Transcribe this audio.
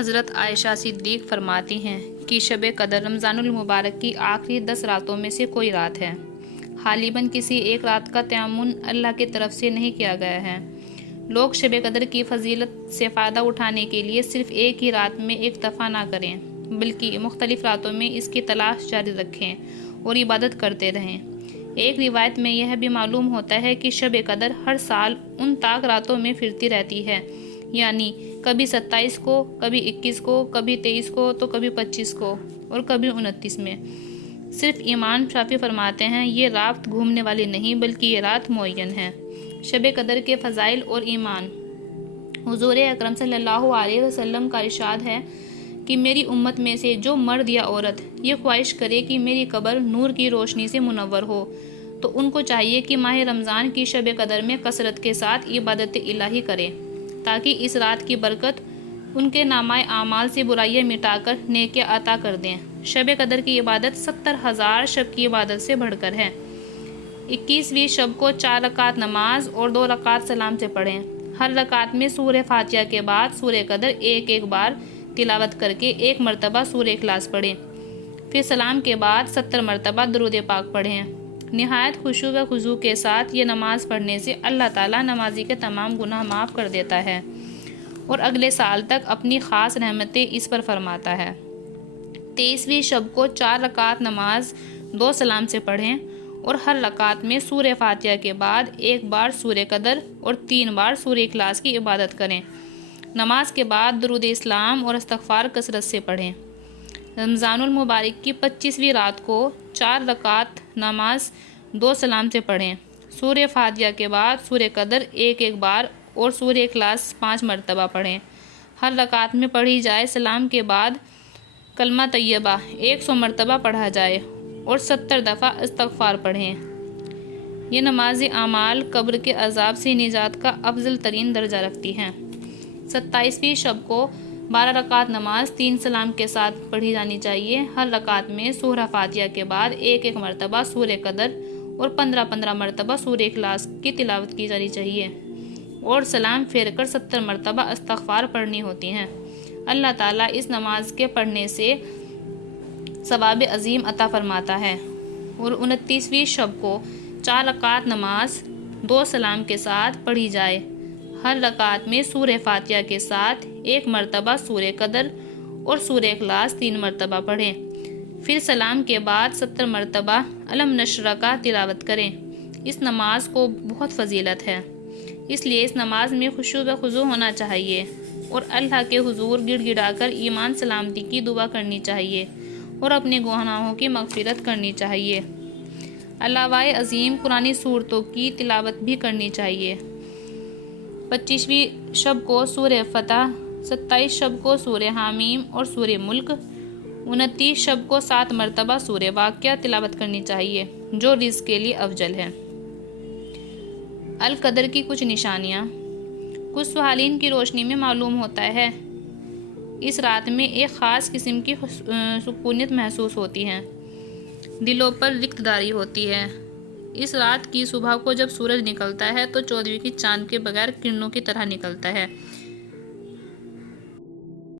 हज़रत आयशा सिद्दीक़ फरमाती हैं कि शब कदर रमज़ानुल मुबारक की आखिरी 10 रातों में से कोई रात है। हालिबन किसी एक रात का तयम्मुन अल्लाह की तरफ से नहीं किया गया है। लोग शब कदर की फजीलत से फ़ायदा उठाने के लिए सिर्फ़ एक ही रात में एक दफ़ा ना करें, बल्कि मुख्तलिफ़ रातों में इसकी तलाश जारी रखें और इबादत करते रहें। एक रिवायत में यह भी मालूम होता है कि शब कदर हर साल उन ताक रातों में फिरती रहती है, यानी कभी 27 को, कभी 21 को, कभी 23 को, तो कभी 25 को और कभी 29 में। सिर्फ इमाम शाफी फरमाते हैं ये रात घूमने वाली नहीं, बल्कि ये रात मुअय्यन है। शब कदर के फ़ज़ाइल और ईमान। हुज़ूर अकरम सल्लल्लाहु अलैहि वसल्लम का इरशाद है कि मेरी उम्मत में से जो मर्द या औरत ये ख्वाहिश करे कि मेरी कब्र नूर की रोशनी से मुनव्वर हो, तो उनको चाहिए कि माह रमज़ान की शब कदर में कसरत के साथ इबादत इलाही करें, ताकि इस रात की बरकत उनके नामाए आमाल से बुराइयां मिटाकर नेकियां अता कर दें। शब कदर की इबादत 70,000 शब की इबादत से बढ़कर है। 21वीं शब को 4 रकात नमाज और 2 रकात सलाम से पढ़ें। हर रकात में सूरह फातिहा के बाद सूरह कदर एक एक बार तिलावत करके 1 मरतबा सूरह इखलास पढ़ें। फिर सलाम के बाद 70 मरतबा दुरूद पाक पढ़ें। निहायत खुशू व खुजू के साथ ये नमाज पढ़ने से अल्लाह ताला नमाजी के तमाम गुनाह माफ़ कर देता है और अगले साल तक अपनी ख़ास रहमतें इस पर फरमाता है। 23वीं शब को 4 रकात नमाज 2 सलाम से पढ़ें और हर रकात में सूरह फातिहा के बाद 1 बार सूरह कदर और 3 बार सूरह इखलास की इबादत करें। नमाज के बाद दुरूद इस्लाम और इस्तग़फ़ार कसरत से पढ़ें। रमज़ानुल मुबारक की 25वीं रात को 4 रकात नमाज 2 सलाम से पढ़ें। सूरह फातिहा के बाद सूरह कदर एक एक बार और सूरह इखलास 5 मरतबा पढ़ें। हर रकात में पढ़ी जाए सलाम के बाद कलमा तैयबा 100 मरतबा पढ़ा जाए और 70 दफ़ा इस्तग़फ़ार पढ़ें। ये नमाज आमाल कब्र के अज़ाब से निजात का अफजल तरीन दर्जा रखती हैं। 27वीं शब को 12 रकात नमाज 3 सलाम के साथ पढ़ी जानी चाहिए। हर रकात में सूरह फातिहा के बाद एक एक मरतबा सूरह कदर और 15-15 मरतबा सूरह इखलास की तिलावत की जानी चाहिए और सलाम फेर कर 70 मरतबा इस्तग़फ़ार पढ़नी होती हैं। अल्लाह ताला इस नमाज के पढ़ने से सवाब अज़ीम अता फरमाता है। और 29वीं शब को 4 रकात नमाज 2 सलाम के साथ पढ़ी जाए। हर रकात में सूरह फातिहा के साथ 1 मरतबा सूरह कदर और सूरह इखलास 3 मरतबा पढ़ें। फिर सलाम के बाद 70 मरतबा अलम नशरा का तिलावत करें। इस नमाज को बहुत फजीलत है, इसलिए इस नमाज में खुशू व खुजू होना चाहिए और अल्लाह के हुजूर गिड़गिड़ाकर ईमान सलामती की दुआ करनी चाहिए और अपने गुनाहों की मग़फ़िरत करनी चाहिए। अल्लाह अज़ीम कुरानी सूरतों की तिलावत भी करनी चाहिए। 25वीं शब को सूरह फतह, 27 शब को सूरह हामीम और सूरह मुल्क, 29 शब को 7 मरतबा सूरह वाक़िया तिलावत करनी चाहिए, जो रिज़्क़ के लिए अफजल है। अल कदर की कुछ निशानियाँ। कुछ सुहालीन की रोशनी में मालूम होता है इस रात में एक ख़ास किस्म की सुकूनियत महसूस होती है। दिलों पर रिक्तदारी होती है। इस रात की सुबह को जब सूरज निकलता है तो 14वीं की चांद के बगैर किरणों की तरह निकलता है।